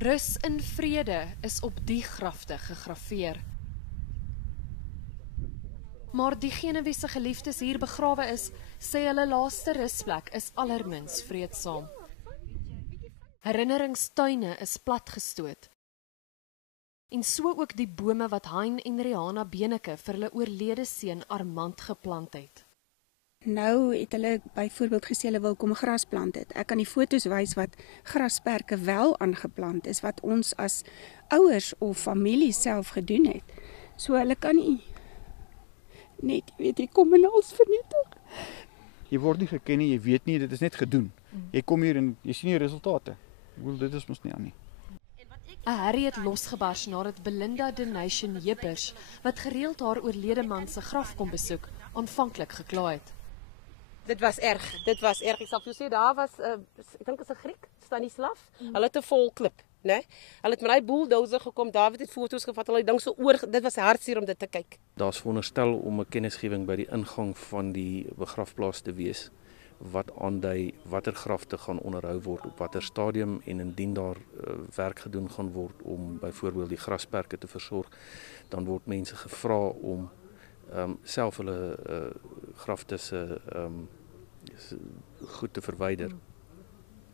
Rus en vrede is op die grafte gegraveer. Maar diegene wie se geliefdes hier begrawe is, sê hulle laaste rusplek is allermins vreedsaam. Herinneringstuine is platgestoot. En so ook die bome wat Hein en Rihanna Beneke vir hulle oorlede seun Armand geplant het. Nou het hulle byvoorbeeld gesê hulle wil kom gras plant het. Ek kan die foto's wys wat grasperke wel aangeplant is, wat ons as ouers of familie self gedoen het. So hulle kan nie net, jy kom en alles vernietig. Jy word nie geken nie, jy weet nie, dit is net gedoen. Jy kom hier en jy sien die resultate. Ek bedoel, dit is mos nie aan nie. 'n herrie het losgebars nadat Belinda Donation Jeppers, wat gereeld haar oorlede man se graf kom besoek, aanvanklik gekla het. Dit was erg. Ek sal vir jou sê, daar was, ek dink is 'n Griek, Stanislav. Hulle het 'n vol klip, né? Hulle het met daai bulldozer gekom, David het foto's gevat, hulle ding so oor, dit was hartseer om dit te kyk. Daar's veronderstel om 'n kennisgewing by die ingang van die begrafplaas te wees, wat aandui watter grafte gaan onderhou word op watter stadium en indien daar werk gedoen gaan word om byvoorbeeld die grasperke te versorg, dan word mense gevra om self hulle grafte se goed te verwyder.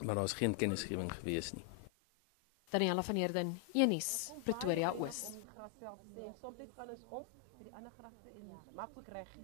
Maar daar's geen kennisgewing gewees nie. Daniela van Heerden, Unies, Pretoria Oos. Soms gaan ons om met die ander grafte en maak ook reg.